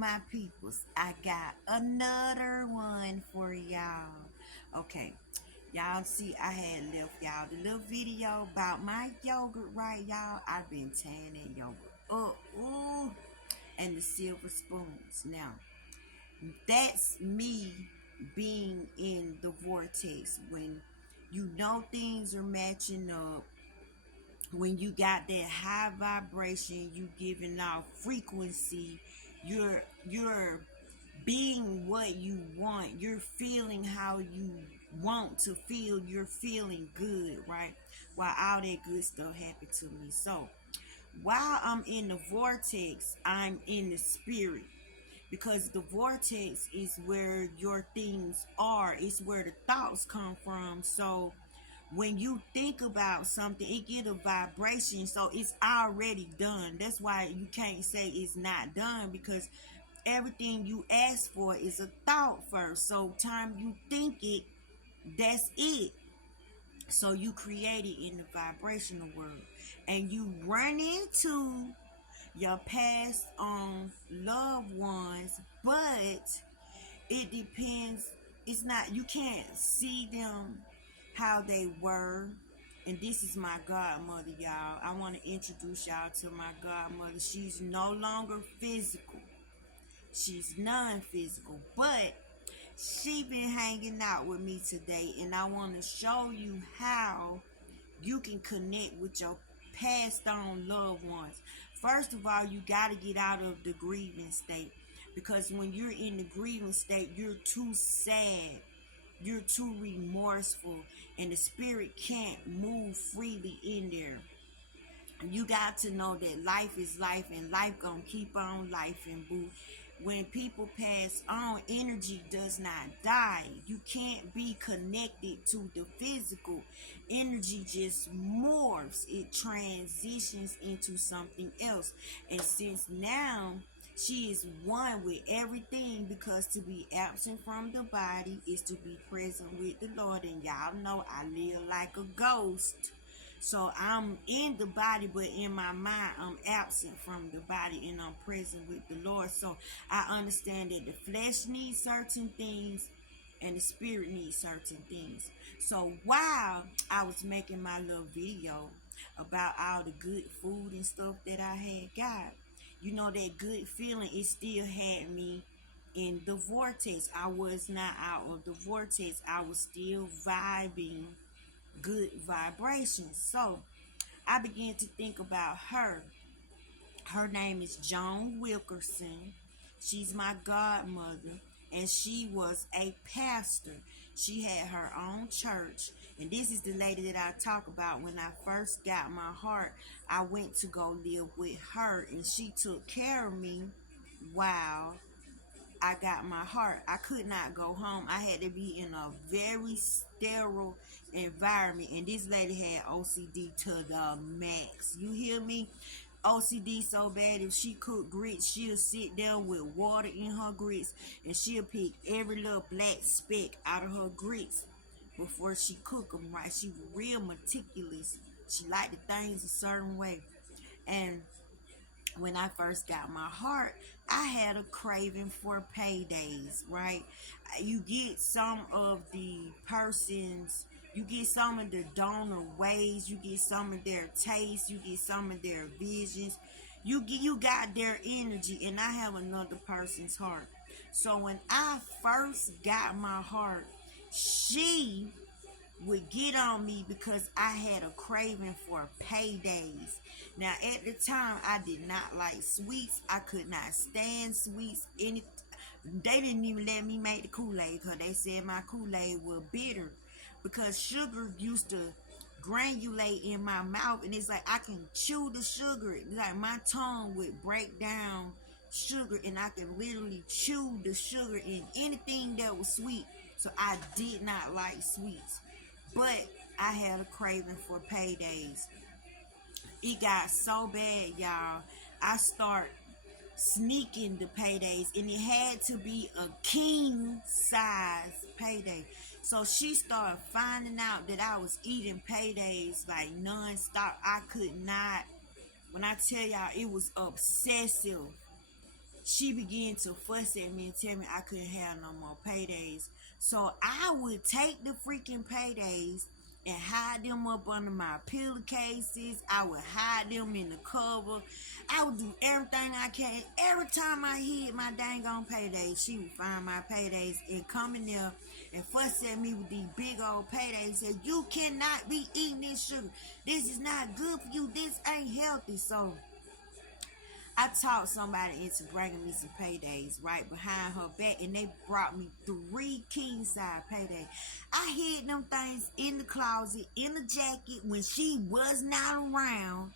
my peoples, I got another one for y'all. Okay, y'all see, I had left y'all the little video about my yogurt, right, y'all? I've been tearing that yogurt up, ooh, and the silver spoons. Now, that's me being in the vortex when you know things are matching up, when you got that high vibration, you giving off frequency, you're being what you want, you're feeling how you want to feel, you're feeling good, right? While all that good stuff happened to me. So while I'm in the vortex, I'm in the spirit, because the vortex is where your things are, it's where the thoughts come from. So when you think about something, it get a vibration, so it's already done. That's why you can't say it's not done, because everything you ask for is a thought first. So time you think it, that's it. So you create it in the vibrational world, and you run into your past loved ones, but it depends. It's not, you can't see them how they were. And this is my godmother, y'all. I want to introduce y'all to my godmother. She's no longer physical, she's non-physical, but she been hanging out with me today, and I want to show you how you can connect with your passed on loved ones. First of all, you got to get out of the grieving state, because when you're in the grieving state, you're too sad, you're too remorseful, and the spirit can't move freely in there. You got to know that life is life, and life gonna keep on life, and boo. When people pass on, energy does not die. You can't be connected to the physical. Energy just morphs, it transitions into something else. And since now she is one with everything, because to be absent from the body is to be present with the Lord. And y'all know I live like a ghost. So I'm in the body, but in my mind, I'm absent from the body, and I'm present with the Lord. So I understand that the flesh needs certain things and the spirit needs certain things. So while I was making my little video about all the good food and stuff that I had got, you know, that good feeling, it still had me in the vortex. I was not out of the vortex. I was still vibing good vibrations. So I began to think about her. Her name is Joan Wilkerson. She's my godmother, and she was a pastor. She had her own church, and this is the lady that I talk about. When I first got my heart, I went to go live with her, and she took care of me while I got my heart. I could not go home. I had to be in a very sterile environment. And this lady had OCD to the max. You hear me? OCD so bad, if she cook grits, she'll sit there with water in her grits, and she'll pick every little black speck out of her grits before she cook them right. She was real meticulous. She liked the things a certain way. And when I first got my heart, I had a craving for paydays, right? You get some of the persons, you get some of the donor ways, you get some of their taste, you get some of their visions, you got their energy, and I have another person's heart. So when I first got my heart, she would get on me because I had a craving for paydays. Now at the time, I did not like sweets. I could not stand sweets. They didn't even let me make the Kool-Aid, because they said my Kool-Aid was bitter, because sugar used to granulate in my mouth, and it's like I can chew the sugar. Like my tongue would break down sugar, and I could literally chew the sugar in anything that was sweet. So I did not like sweets. But I had a craving for paydays. It got so bad, y'all. I start sneaking the paydays, and it had to be a king size payday. So she started finding out that I was eating paydays like non-stop. I could not, when I tell y'all, it was obsessive. she began to fuss at me and tell me I couldn't have no more paydays. So I would take the freaking paydays and hide them up under my pillowcases. I would hide them in the cover. I would do everything I can. Every time I hid my dang on paydays, she would find my paydays and come in there and fuss at me with these big old paydays. Said, you cannot be eating this sugar. This is not good for you. This ain't healthy. So I talked somebody into bringing me some paydays right behind her back, and they brought me 3 king size paydays. I hid them things in the closet, in the jacket when she was not around.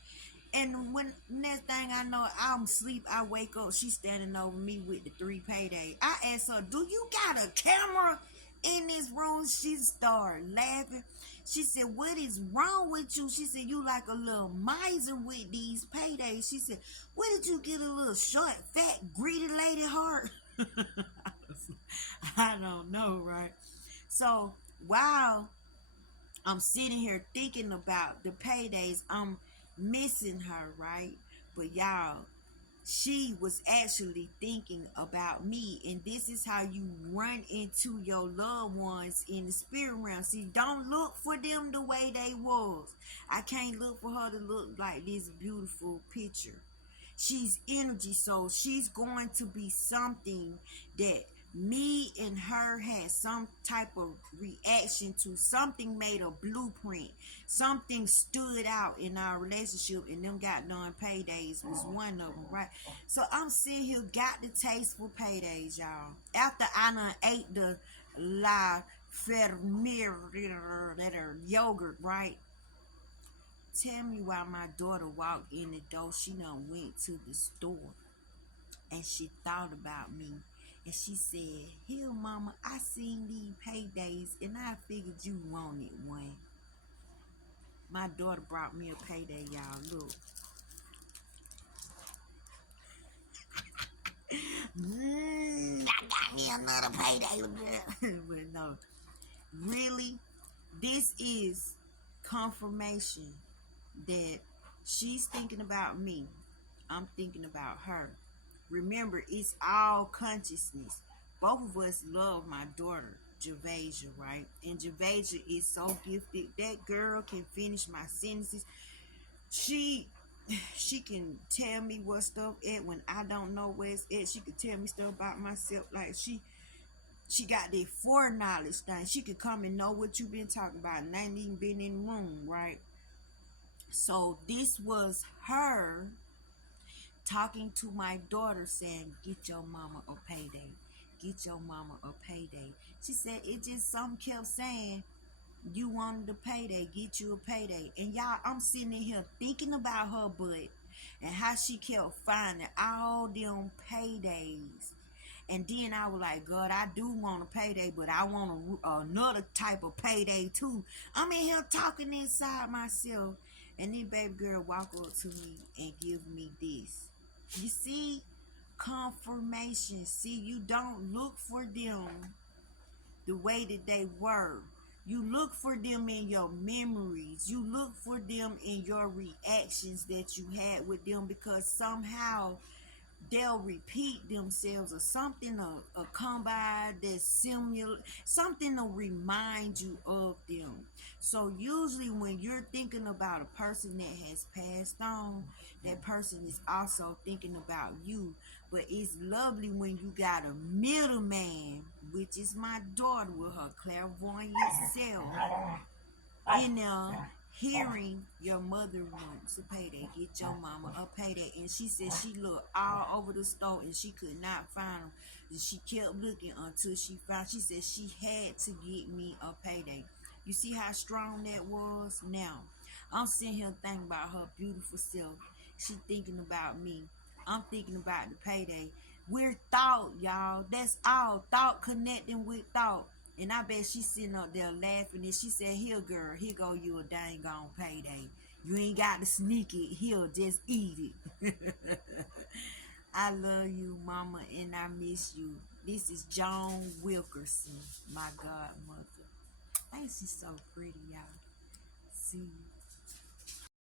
And when next thing I know, I'm asleep, I wake up, she standing over me with the 3 paydays. I asked her, do you got a camera in this room? She started laughing. She said, what is wrong with you? She said, you like a little miser with these paydays. She said, where did you get a little short, fat, greedy lady heart? I don't know, right? So while I'm sitting here thinking about the paydays, I'm missing her, right? But y'all, she was actually thinking about me, and this is how you run into your loved ones in the spirit realm. See, don't look for them the way they was. I can't look for her to look like this beautiful picture. She's energy, so she's going to be something that me and her had some type of reaction to. Something made a blueprint. Something stood out in our relationship, and them got done paydays was one of them, right? So I'm sitting here, got the taste for paydays, y'all. After I done ate the La Fermier yogurt, right? Tell me why my daughter walked in the door. She done went to the store and she thought about me. And she said, here, mama, I seen these paydays and I figured you wanted one. My daughter brought me a payday, y'all. Look. I got me another payday. But no, really, this is confirmation that she's thinking about me. I'm thinking about her. Remember, it's all consciousness. Both of us love my daughter, Javasia, right? And Javasia is so gifted. That girl can finish my sentences. She can tell me what stuff at when I don't know where it's at. She can tell me stuff about myself. Like she got that foreknowledge thing. She could come and know what you've been talking about and ain't even been in the room, right? So this was her talking to my daughter saying, get your mama a payday. Get your mama a payday. She said it just something kept saying, you wanted a payday, get you a payday. And y'all, I'm sitting in here thinking about her butt and how she kept finding all them paydays. And then I was like, God, I do want a payday, but I want another type of payday too. I'm in here talking inside myself. And then baby girl walk up to me and give me this. You see? Confirmation. See, you don't look for them the way that they were. You look for them in your memories. You look for them in your reactions that you had with them, because somehow they'll repeat themselves, or something will come by that's similar, something to remind you of them. So usually when you're thinking about a person that has passed on, that person is also thinking about you. But it's lovely when you got a middleman, which is my daughter with her clairvoyant self, in there hearing your mother wants a payday, get your mama a payday. And she said she looked all over the store and she could not find them. And she kept looking until she found. She said she had to get me a payday. You see how strong that was? Now, I'm sitting here thinking about her beautiful self. She thinking about me. I'm thinking about the payday. We're thought, y'all. That's all. Thought connecting with thought. And I bet she's sitting up there laughing. And she said, here, girl, here go you a dang on payday. You ain't got to sneak it. Here, just eat it. I love you, mama, and I miss you. This is Joan Wilkerson, my godmother. I think she's so pretty, y'all. See you.